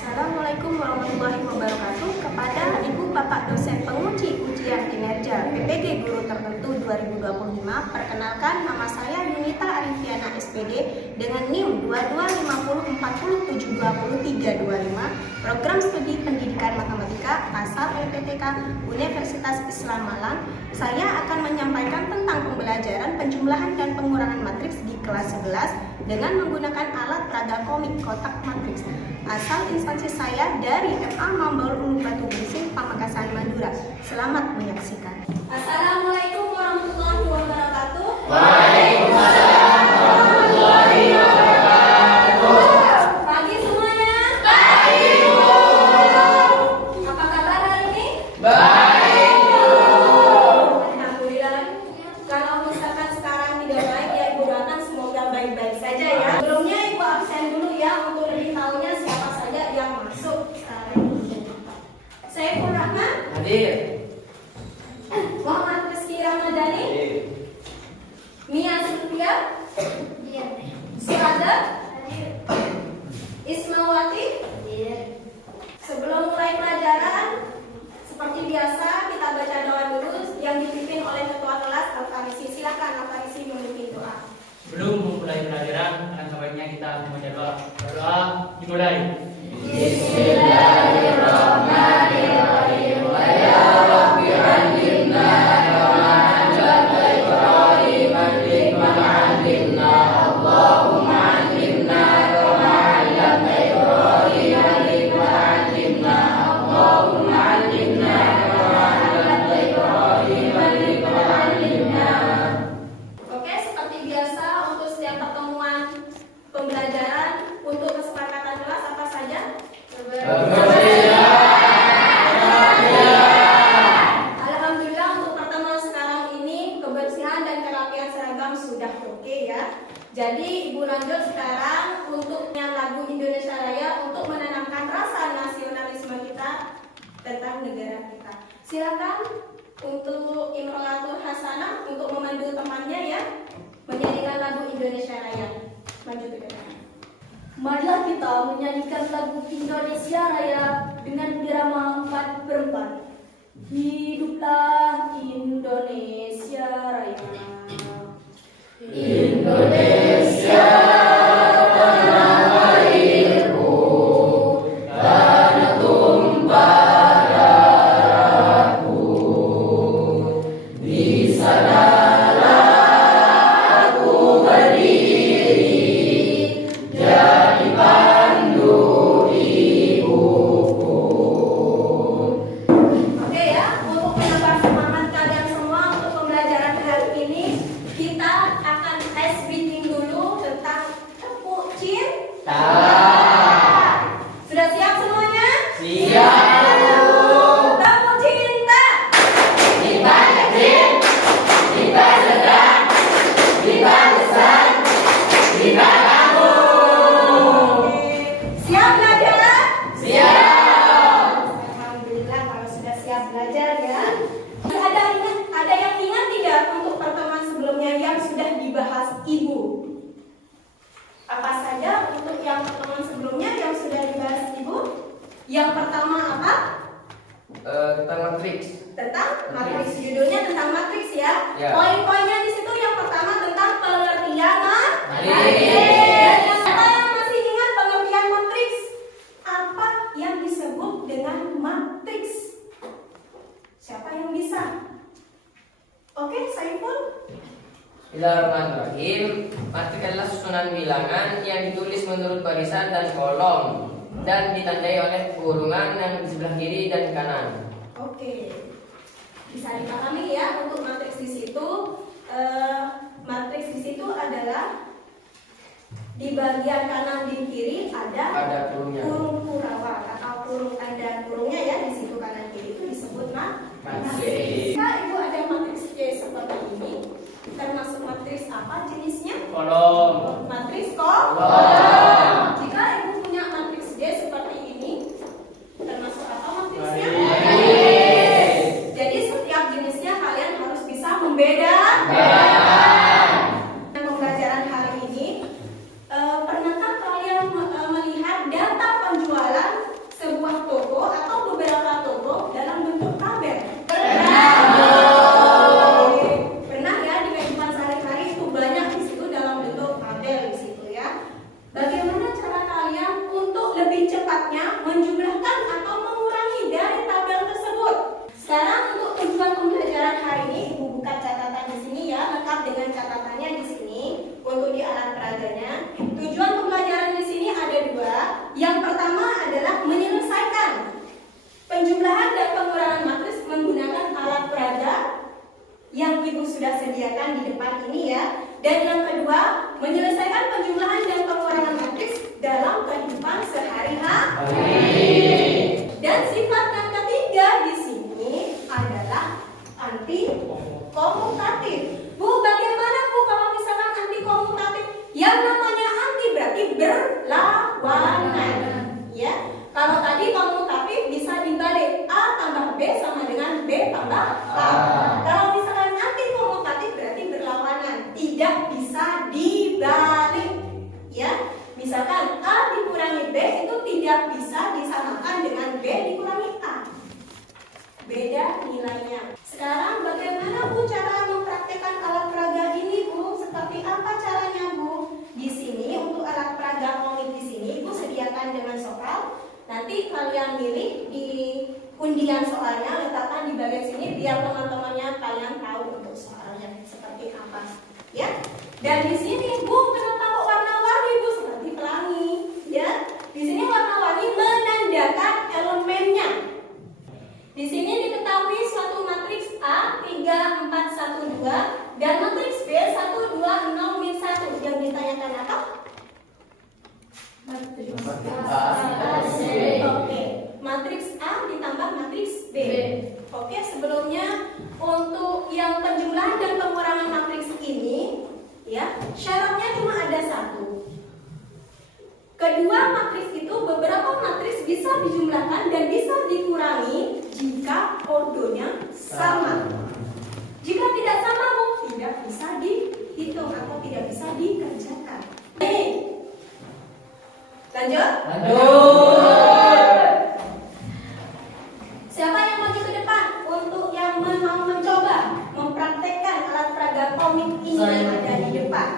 Assalamualaikum warahmatullahi wabarakatuh. Kepada Ibu Bapak dosen penguji ujian kinerja PPG Guru Tertentu 2025, perkenalkan nama saya Yunita Arifiana SPD dengan NIM 225040720325, Program Studi Pendidikan Matematika asal LPTK Universitas Islam Malang. Saya akan menyampaikan tentang pembelajaran penjumlahan dan pengurangan matriks di kelas 11 dengan menggunakan alat peraga komik kotak matriks. Asal instansi saya dari MA Mambaul Ulum Batu Bising, Pamekasan, Madura. Selamat menyaksikan. Assalamualaikum warahmatullahi wabarakatuh. Waalaikumsalam warahmatullahi wabarakatuh. Pagi semuanya. Pagi, Bu. Apa kabar hari ini? Baik, Bu. Alhamdulillah. Kalau misalkan sekarang tidak baik ya Ibu doakan semoga baik-baik saja ya. Sebelumnya Ibu absen dulu ya untuk lebih tahunya siapa saja yang masuk sekarang ini. Saiful Rahman, Hadir. Muhammad Rizky Ramadhani, Hadir. Mia Sulfia, Surada, Ismawati. Sebelum mulai pelajaran, seperti biasa kita baca doa dulu yang dipimpin oleh ketua kelas Al-Farisi. Silakan Al-Farisi memimpin doa. Sebelum memulai pelajaran, alangkah baiknya kita membaca doa. Doa dimulai. Bismillahirrahmanirrahim. Ya Rabbi alimna kama 'allamta Ibrahim hikmah 'allimna. Allahumma 'allimna kama 'allamta Ibrahim hikmah 'allimna. Allahumma 'allimna kama 'allamta Ibrahim hikmah 'allimna. Oke, seperti biasa untuk setiap pertemuan pembelajaran untuk kesepakatan kelas apa saja? Alhamdulillah untuk pertemuan sekarang ini kebersihan dan kerapian seragam sudah oke ya. Jadi Ibu lanjut sekarang untuk lagu Indonesia Raya untuk menanamkan rasa nasionalisme kita tentang negara kita. Silakan untuk Imrolatul Hasanah untuk memandu temannya ya menyanyikan lagu Indonesia Raya. Maju ke depan. Marilah kita menyanyikan lagu Indonesia Raya dengan irama 4/4. Hiduplah Indonesia Raya. Indonesia tanah airku, tanah tumpah darahku. Di sanalah aku berdiri, jadi pandu ibuku. Oke ya, untuk menambah semangat kalian semua untuk pembelajaran hari ini, kita akan tes reading dulu tentang tepuk cinta. Sudah siap semuanya? Siap, Bu. Tepuk cinta. Kita kecil, kita sedang, kita besar, kita kampung. Siap belajar? Siap. Alhamdulillah kalau sudah siap belajar ya. Ada yang ingat tidak untuk pertemuan sebelumnya yang sudah dibahas Ibu? Apa saja untuk yang pertemuan sebelumnya yang sudah dibahas Ibu? Yang pertama apa? Tentang matriks. Tentang matriks. Judulnya tentang matriks ya. Ya. Poin-poinnya di situ yang pertama tentang pengertian Matriks. Siapa yang masih ingat pengertian matriks? Apa yang disebut dengan matriks? Siapa yang bisa? Oke, Saiful. Bismillahirrahmanirrahim. Matriks adalah susunan bilangan yang ditulis menurut barisan dan kolom dan ditandai oleh kurungan yang di sebelah kiri dan kanan. Oke, bisa dipahami ya untuk matriks di situ. Matriks di situ adalah di bagian kanan dan kiri Ada kurungnya. kurung kurawat atau kurung tanda kurungnya ya di situ kanan kiri itu disebut Matriks. Nah, Ibu ada matriks C seperti ini. Termasuk matriks apa jenisnya? Kolom. Matriks kolom. Kolom. Jika Ibu punya matriks D seperti ini, termasuk apa matriksnya? Matriks. Jadi setiap jenisnya kalian harus bisa membedakan. Pembelajaran hari ini, pernahkah kalian melihat data tepatnya menjumlahkan atau mengurangi dari tabel tersebut. Sekarang untuk tujuan pembelajaran hari ini, Ibu buka catatan di sini ya, lengkap dengan catatannya di sini untuk di alat peraganya. Tujuan pembelajaran di sini ada dua. Yang pertama adalah menyelesaikan penjumlahan dan pengurangan matriks menggunakan alat peraga yang Ibu sudah sediakan di depan ini ya. Dan yang kedua, menyelesaikan penjumlahan dan pengurangan matriks dalam kehidupan sehari-hari. Dan sifat yang ketiga di sini adalah anti komutatif. Bu, bagaimana Bu kalau misalkan anti komutatif? Yang namanya anti berarti berlawanan. Ya. Kalau tadi komutatif bisa dibalik, A tambah B sama dengan B tambah A. Kalau misalkan anti komutatif berarti berlawanan, tidak bisa dibalik. Ya. Misalkan A dikurangi B itu tidak bisa disamakan dengan B dikurangi A. Beda nilainya. Sekarang bagaimana Bu cara mempraktekkan alat peraga ini Bu? Seperti apa caranya Bu? Di sini untuk alat peraga komik di sini Ibu sediakan dengan soal. Nanti kalian milih di undian soalnya, letakkan di bagian sini biar teman-temannya kalian tahu untuk soalnya seperti apa. Ya. Dan di sini Bu kenapa kok warna-warni Bu seperti pelangi? Ya. Di sini warna-warni menandakan elemennya. Di sini diketahui suatu matriks A 3, 4, 1, 2 dan matriks B 1, 2, 0, min 1. Yang ditanyakan apa? Matriks A, C. Oke. Matriks A ditambah matriks B. Oke, sebelumnya untuk yang penjumlahan dan pengurangan matriks ini ya, syaratnya cuma ada satu. Kedua matriks itu beberapa matriks bisa dijumlahkan dan bisa dikurangi jika ordonya sama. Jika tidak sama, Bu, tidak bisa dihitung atau tidak bisa dikerjakan. Ini. Lanjut. Siapa yang maju ke depan untuk yang mau mencoba mempraktekkan alat peraga komik ini yang ada di depan?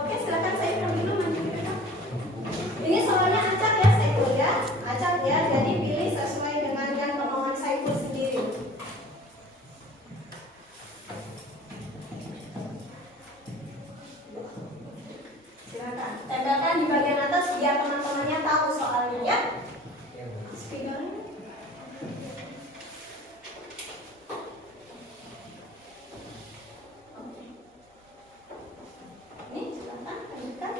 Oke, silakan saya dulu maju ke depan. Ini soalnya acak ya, Saiful ya. Acak ya, jadi pilih sesuai dengan yang kemauan Saiful sendiri. Silakan. Tempelkan di bagian atas biar teman-temannya tahu soalnya ya. Spidolnya. Oke. Ini silakan lanjutkan.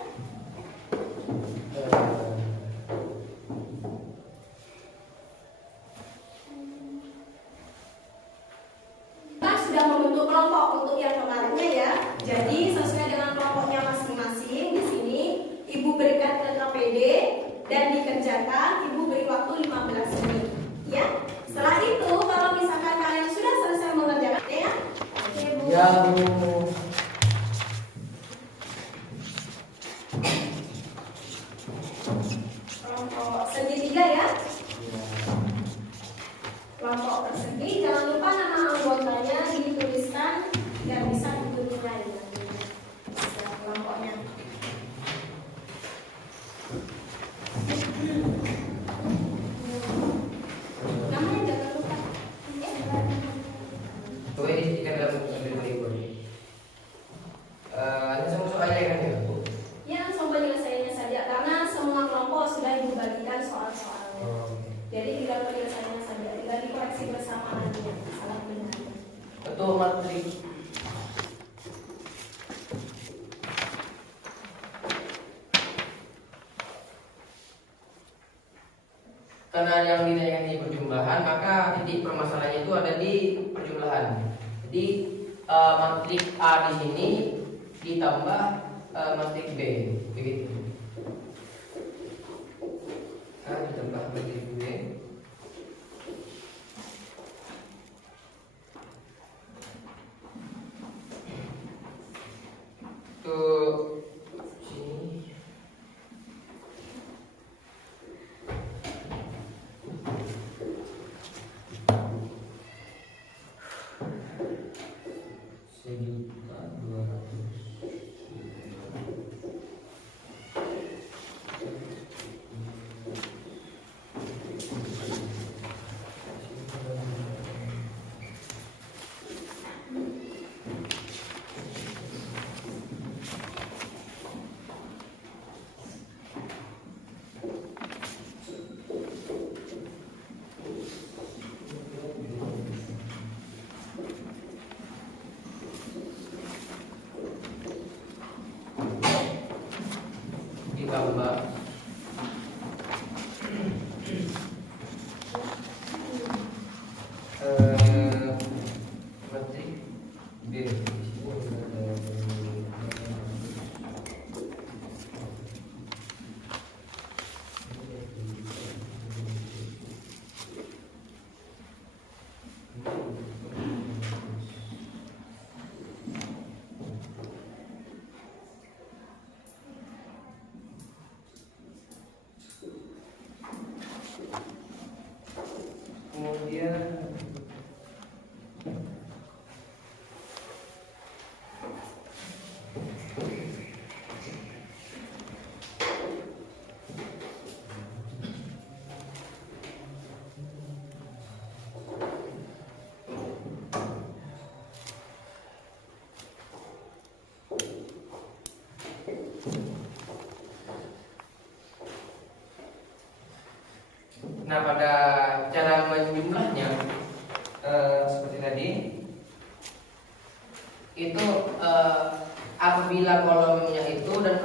Kita sudah membentuk kelompok untuk yang kemarinnya ya. Jadi sesuai dengan kelompoknya masing-masing. Di sini Ibu berikan letra PD dan dikerjakan. Ibu beri waktu 15 menit. Ya. Setelah itu kalau misalkan kalian sudah selesai mengerjakan ya. Oke, Bu. Ya, Bu. Kelompok segitiga ya. Kelompok persegi, jangan lupa nama anggotanya dituliskan dan bisa ditunjukkan kelompoknya. Namanya jangan lupa. Coba ini kan dalam berikut. Langsung soalnya kan ya, Bu? Ya, langsung penyelesaiannya saja karena semua kelompok sudah Ibu bagikan soal-soalnya. Jadi tinggal penyelesaiannya saja, tinggal dikoreksi bersama nanti salah benar. Betul matriks. Karena yang ditanyakan di perjumlahan, maka titik permasalahannya itu ada di perjumlahan. Jadi matriks A di sini ditambah matriks B, begitu. A ditambah matriks B. Ke sini. Sejuta 200. ditambah matrik B. Kemudian nah, pada cara menjumlahnya seperti tadi itu apabila kolomnya itu dan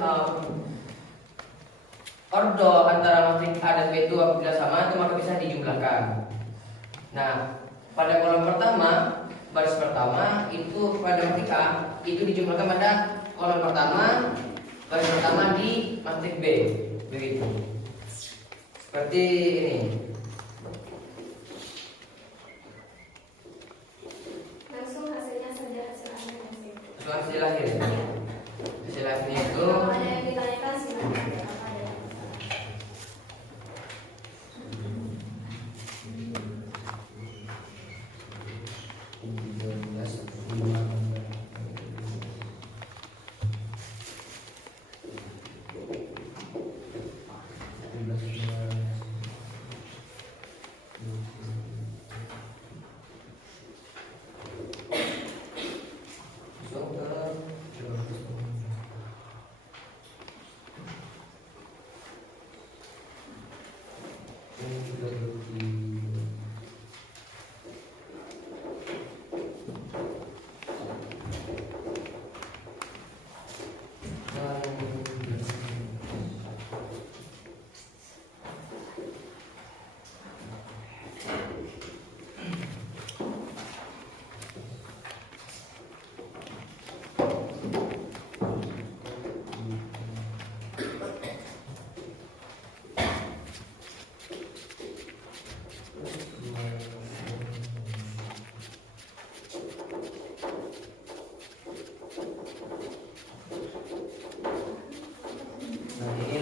ordo antara matrik A dan B itu apabila sama itu maka bisa dijumlahkan. Nah, pada kolom pertama baris pertama itu pada matrik A itu dijumlahkan pada kolom pertama baris pertama di matrik B, begitu. Seperti ini. Langsung hasilnya saja, hasil akhirnya. Hasil akhir. Hasil akhirnya itu Kalau ada yang ditanyakan silakan. Apa ada yang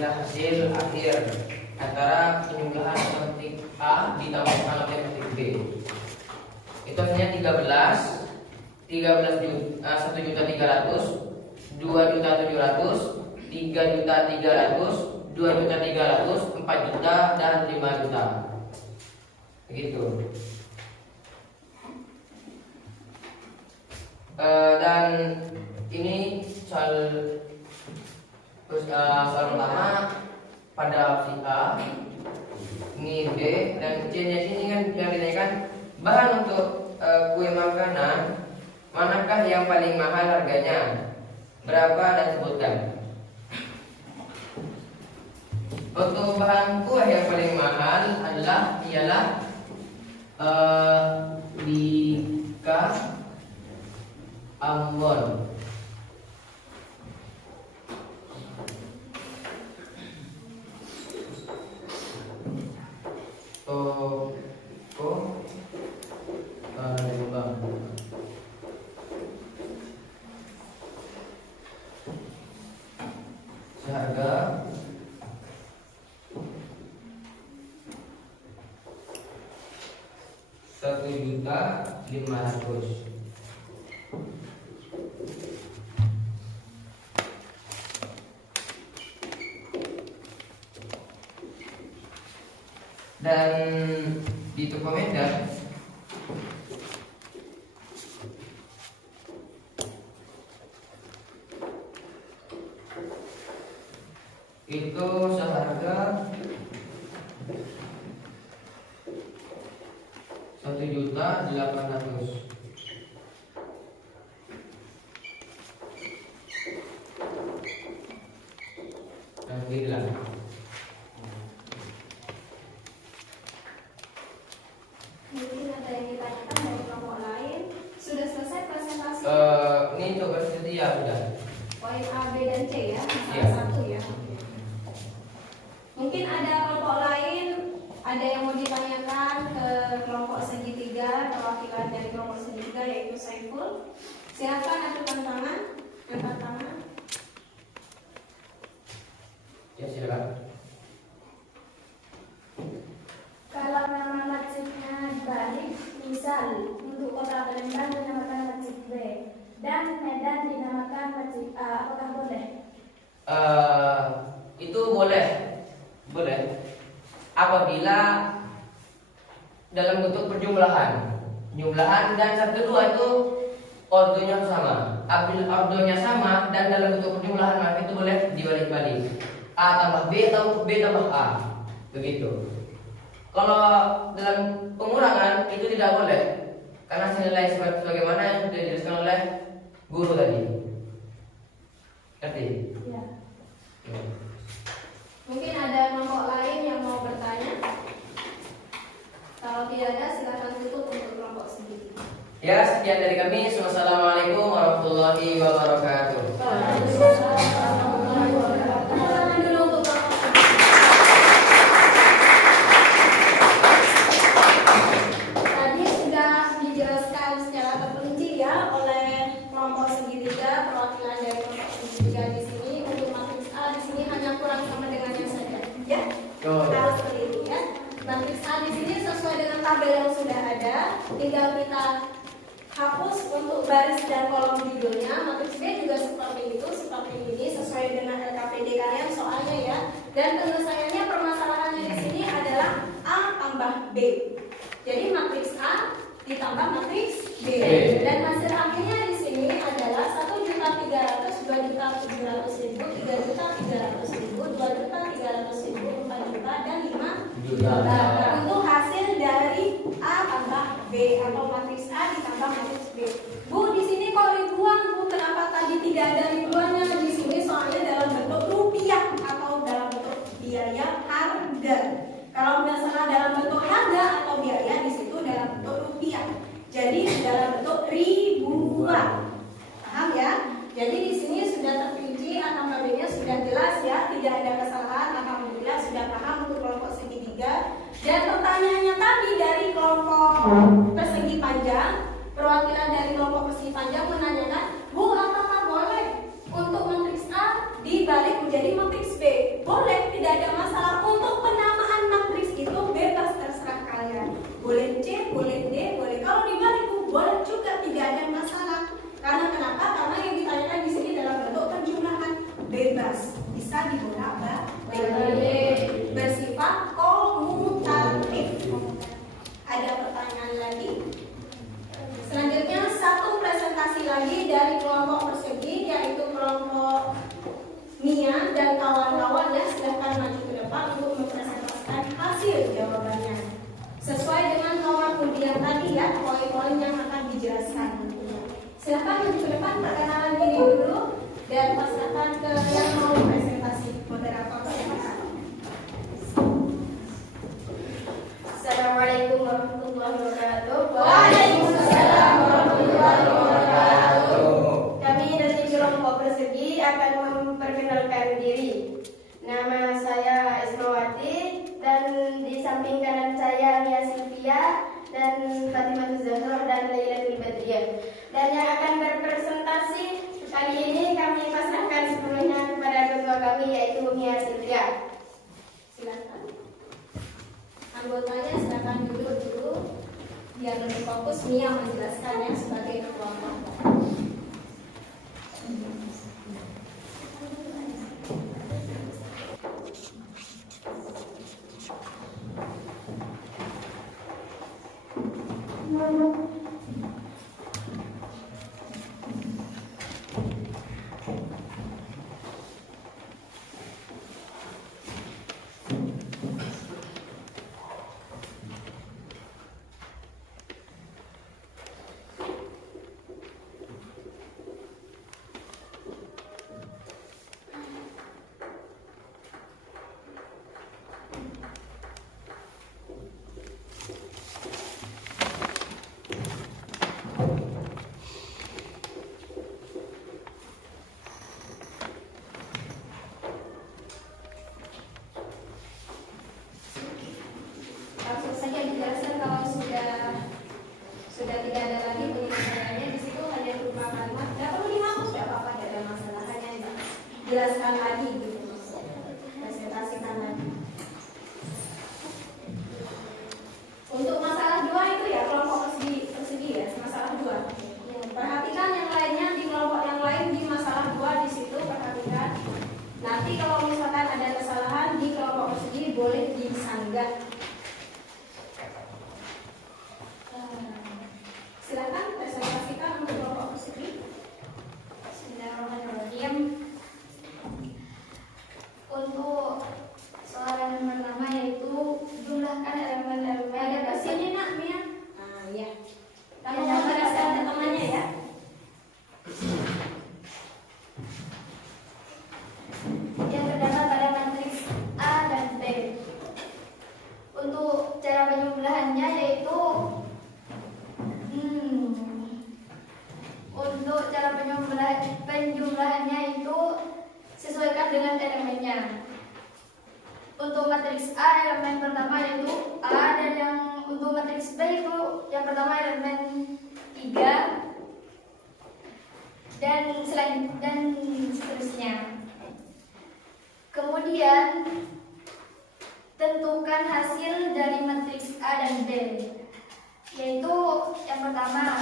hasil akhir antara penjumlahan matrik A ditambahkan oleh matrik B. Itu hasilnya 1.300.000, 2.700.000, 3.300.000, 2.300.000, 4 juta dan 5 juta. Begitu. Dan ini soal pertama pada opsi A, ini B dan C-nya sini kan yang ditanyakan bahan untuk kue makanan manakah yang paling mahal harganya, berapa dan sebutkan. Untuk bahan kue yang paling mahal ialah Lika Ambon. Toko Palembang. Seharga Rp1.500.000. Dan di toko Medan itu seharga Rp1.800.000. Dan sendirilah. Mungkin ada yang ditanyakan dari kelompok lain. Sudah selesai presentasi? Ini untuk bersedia ya sudah. Poin A, B, dan C ya, Iya. salah satu ya. Mungkin ada kelompok lain, ada yang mau ditanyakan ke kelompok segitiga, perwakilan dari kelompok segitiga yaitu Saiful. Silakan ajukan tangan, angkat tangan. Ya silakan. Kalau nama masjidnya dibalik, misal untuk kota Palembang dinamakan Masjid B dan Medan dinamakan Masjid A, apakah boleh? Itu boleh apabila dalam bentuk perjumlahan, dan satu kedua itu ordonya sama. Apabila ordonya sama dan dalam bentuk perjumlahan, maka itu boleh dibalik-balik. A tambah B atau B tambah A, begitu. Kalau dalam pengurangan itu tidak boleh, karena senilai sebagaimana yang sudah dijelaskan oleh guru tadi. Ngerti? Ya. Mungkin ada kelompok lain yang mau bertanya. Kalau tidak ada, silakan tutup untuk kelompok sendiri. Ya, sekian dari kami. Wassalamualaikum warahmatullahi wabarakatuh. Tangan dulu untuk kelompok tadi sudah dijelaskan secara terperinci ya oleh kelompok segitiga, perwakilan dari kelompok segitiga di sini. Untuk matriks A di sini hanya kurang sama dengannya saja, ya. Harus seperti itu ya. Matriks A di sini sesuai dengan tabel yang sudah ada, tinggal kita hapus untuk baris dan kolom judulnya. Matriks B juga seperti itu, seperti ini, sesuai dengan LKPD kalian soalnya ya. Dan penyelesaiannya permasalahannya di sini adalah A tambah B. Jadi matriks A ditambah matriks B. Dan hasil akhirnya di sini adalah 1.300.000, 2.700.000, 3.300.000, 2.300.000, 4 juta, dan 5 juta. Untuk hasil dari A tambah B atau matriks A ditambah matriks B. Bu, di sini kok ribuan, Bu? Kenapa tadi tidak ada ribuannya di sini? Soalnya dalam bentuk rupiah atau dalam bentuk biaya harga. Kalau misalnya dalam bentuk harga atau biaya, di situ dalam bentuk rupiah. Jadi dalam bentuk ribuan. Paham ya? Jadi di sini sudah terperinci, angka-angkanya sudah jelas ya, tidak ada kesalahan. Alhamdulillah sudah paham untuk kelompok segitiga. Dan pertanyaannya tadi dari kelompok persegi panjang, perwakilan dari kelompok persegi panjang menanyakan, Bu, apakah boleh untuk matriks A dibalik menjadi matriks B? Boleh, tidak ada masalah. Untuk penamaan matriks itu bebas, terserah kalian. Boleh C, boleh D, boleh. Kalau dibalik boleh juga, tidak ada masalah. Karena kenapa? Karena yang ditanyakan di sini dalam bentuk perjumlahan, bebas, bisa dibolak-balik, bersifat komutatif. Ada pertanyaan lagi? Selanjutnya satu presentasi lagi dari kelompok persegi, yaitu kelompok Mia dan kawan-kawannya. Silahkan maju ke depan untuk mempresentasikan hasil jawabannya sesuai dengan nomor undian tadi ya, poin-poin yang akan dijelaskan. Silahkan maju ke depan, perkenalan diri dulu dan pasrahkan ke yang mau presentasi. Moderator silakan. Assalamualaikum warahmatullahi wabarakatuh. Waalaikumsalam warahmatullahi wabarakatuh. Kami dari kelompok persegi akan memperkenalkan diri. Nama saya Esmawati dan di samping kanan saya Mia Sylvia dan Fatimah Zahra dan Lailatul Badriyah. Dan yang akan berpresentasi kali ini kami pasrahkan sepenuhnya kepada ketua kami yaitu Mia Sylvia. Silakan. Anggotanya silakan duduk dulu biar lebih fokus. Mia menjelaskannya sebagai ketua kelompok. lagi gitu. Presentasikan lagi. Untuk masalah 2 itu ya kelompok persegi ya, masalah 2. Perhatikan yang lainnya di kelompok yang lain di masalah 2 di situ perhatikan. Nanti kalau misalkan ada kesalahan di kelompok persegi boleh disanggah. Silakan presentasikan untuk kelompok persegi. Bismillahirrahmanirrahim. Untuk soalan yang pertama yaitu jumlahkan elemen-elemen Ada yang kesini nak Mia. Ya. Kamu Ya, mau jelaskan ke temannya ya. yang terdapat pada matriks A dan B. Untuk cara penjumlahannya yaitu untuk cara penjumlahannya itu sesuaikan dengan elemennya. Untuk matriks A elemen pertama yaitu A, dan yang untuk matriks B itu yang pertama elemen 3 dan seterusnya. Kemudian tentukan hasil dari matriks A dan B, yaitu yang pertama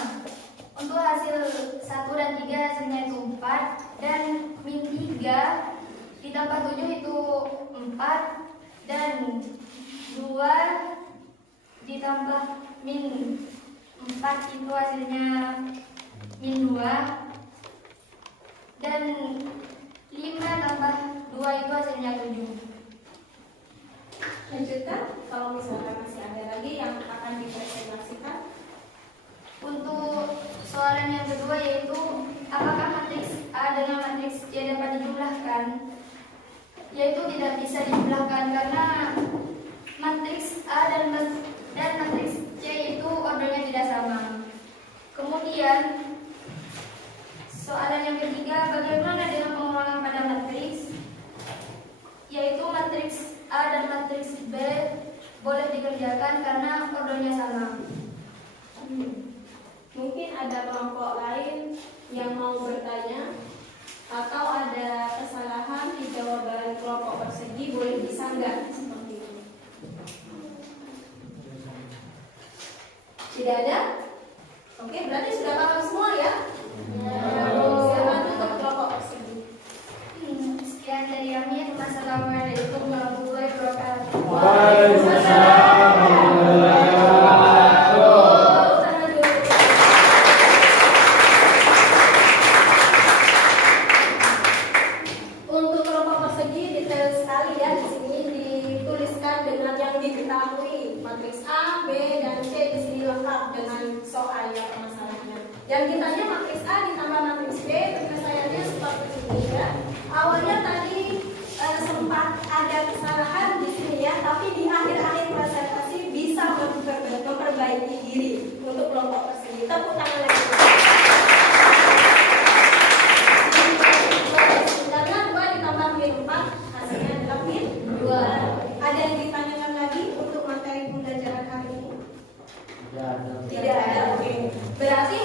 untuk hasil 1 dan 3 hasilnya itu 4, dan min 3 ditambah 7 itu 4, dan 2 ditambah min 4 itu hasilnya min 2, dan 5 tambah 2 itu hasilnya 7. Lanjutkan kalau misalkan masih ada lagi yang akan dipresentasikan. Untuk soalan yang kedua yaitu apakah matriks A dengan matriks C dapat dijumlahkan? Yaitu tidak bisa dijumlahkan karena matriks A dan matriks C itu ordernya tidak sama. Kemudian soalan yang ketiga, bagaimana dengan pengulangan pada matriks? Yaitu matriks A dan matriks B boleh dikerjakan karena ordernya sama. Mungkin ada kelompok lain yang mau bertanya atau ada kesalahan di jawaban kelompok persegi boleh disanggah seperti ini. Tidak ada? Oke, berarti sudah paham semua ya? Silakan tutup kelompok persegi. Sekian dari kami. Wassalamualaikum warahmatullahi wabarakatuh. Untuk kelompok persegi detail sekali ya, di sini dituliskan dengan yang diketahui. Matriks A, B, dan C di sini lengkap dengan soal ya permasalahannya. Yang ditanya matriks A ditambah matriks B, penyelesaiannya seperti ini ya. Awalnya tadi sempat ada kesalahan di sini ya, tapi di akhir-akhir presentasi bisa memperbaiki diri untuk kelompok persegi. Tepuk tangan lagi. Karena 2 ditambah min 4 hasilnya adalah min 2. Ada yang ditanyakan lagi untuk materi pembelajaran hari ini? Tidak ada. Oke. Berarti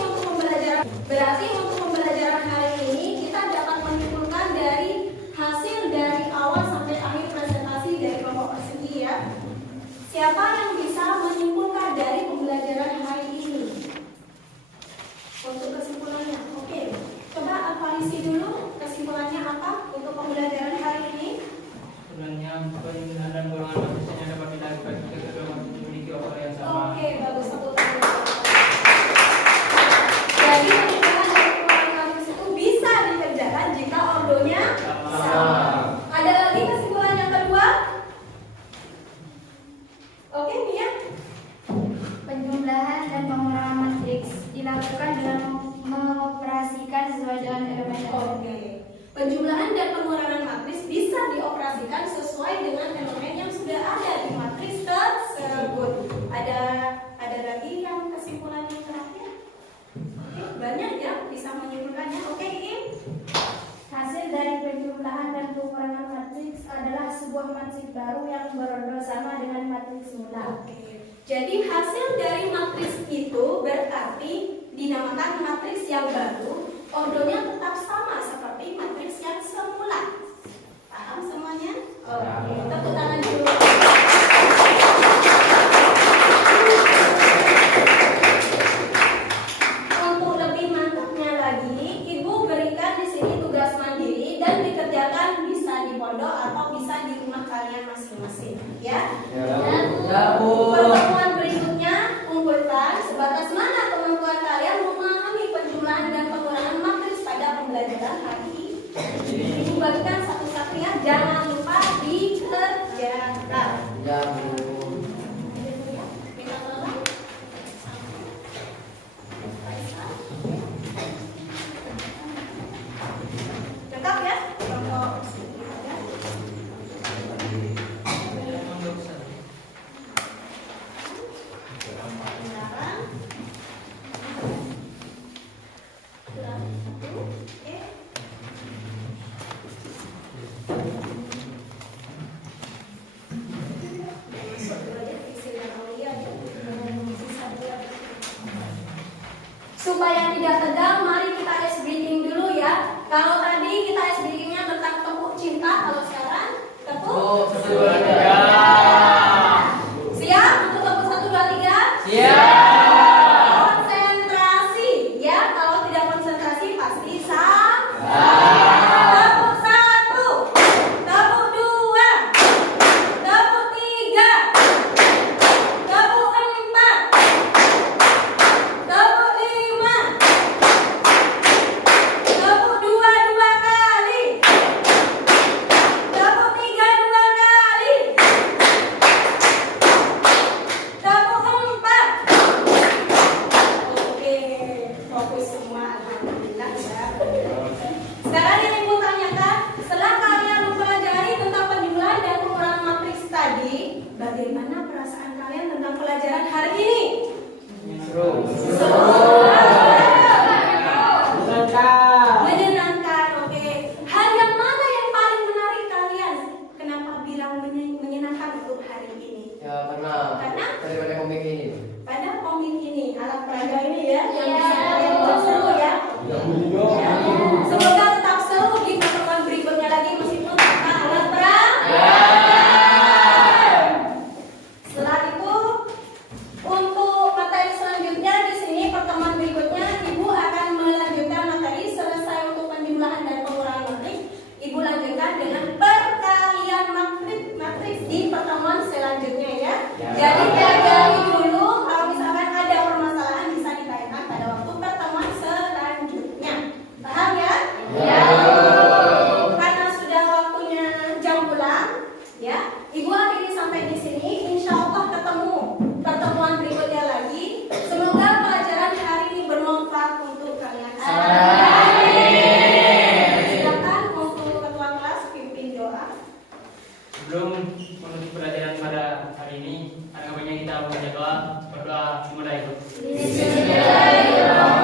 untuk pembelajaran hari ini kita dapat menyimpulkan dari hasil dari awal sampai akhir presentasi dari kelompok persegi ya. Siapa yang bisa menyimpulkan dari pembelajaran hari ini? Untuk kesimpulannya, oke. Coba Alfarisi dulu kesimpulannya apa untuk pembelajaran hari ini? Sebenarnya penjumlahan dan golongan matriksnya dapat dilakukan jika kedua matriks memiliki order yang sama. Oke, bagus, tepuk tangan. Jadi penjumlahan dan pengurangan matriks itu bisa dikerjakan jika ordernya sama. Ada lagi kesimpulan yang kedua? Oke, Mia. Penjumlahan dan pengurangan matriks dilakukan dengan mengoperasikan sesuai dengan elemen. Oke. Penjumlahan dan pengurangan matriks bisa dioperasikan sesuai dengan elemen yang sudah ada di matriks tersebut. Ada lagi yang kesimpulan yang terakhir? Oke, banyak ya bisa menyimpulkannya. Oke, Im. Hasil dari penjumlahan dan pengurangan matriks adalah sebuah matriks baru yang berorder sama dengan matriks mula. Oke. Jadi hasil dari matriks itu berarti dinamakan matriks yang baru, ordernya tetap sama seperti matriks yang semula. Oke, tepuk tangan dulu. Untuk lebih mantapnya lagi, Ibu berikan di sini tugas mandiri dan dikerjakan bisa di pondok atau bisa di rumah kalian masing-masing, ya. Ya, Bu. Pertemuan berikutnya kumpulkan sebatas mana kemampuan kalian untuk memahami penjumlahan dan pengurangan matriks pada pembelajaran hari ini. Ibu bagikan satu-satu ya, jangan lupa dikerjakan. Ya, Bu. Minta tolong. Lengkap ya? Kelompok sini ada. Sekarang kurang satu. Oke. Masuk dulu aja, isi dan Aulia ya. Sisa dua. Supaya tidak tegang, mari kita ice breathing dulu ya. Kalau tadi kita ice breathingnya tentang tepuk cinta, kalau sekarang tepuk. Oh, 1, 2, 3. Siap untuk tepuk 1, 2, 3? Siap. Konsentrasi ya, kalau tidak konsentrasi pasti salah. Tepuk 1, tepuk 2, tepuk 3, tepuk 4, tepuk 5, tepuk 2 kali, tepuk 3 2 kali, tepuk 4. Oke, fokus semua, alhamdulillah ya. Sekarang yang Ibu tanyakan, setelah kalian mempelajari tentang penjumlahan dan pengurangan matriks tadi, bagaimana perasaan kalian tentang pelajaran hari ini? Menyenangkan, oke. Hal yang mana yang paling menarik kalian? Kenapa bilang menyenangkan untuk hari ini? Ya, karena daripada komik ini. Pada komik ini, alat peraga ini ya, yang bisa kalian buat seru ya. Semoga tetap seru di pertemuan berikutnya lagi meskipun tanpa alat peraga. Setelah itu, untuk materi selanjutnya di sini pertemuan berikutnya Ibu akan melanjutkan materi selesai untuk penjumlahan dan pengurangan matriks. Ibu lanjutkan dengan perkalian matriks di pertemuan selanjutnya ya. Jadi pelajari dulu, kalau misalkan ada permasalahan bisa ditanyakan pada waktu pertemuan selanjutnya. Paham ya? Ya. Karena sudah waktunya jam pulang, ya. Ibu akhiri sampai di sini. Insya Allah ketemu pertemuan berikutnya lagi. Semoga pelajaran hari ini bermanfaat untuk kalian. Silakan untuk ketua kelas pimpin doa. Sebelum menutup pelajaran pada hari ini, ada baiknya kita membaca doa. Berdoa dimulai. Bismillahirrahmanirrahim.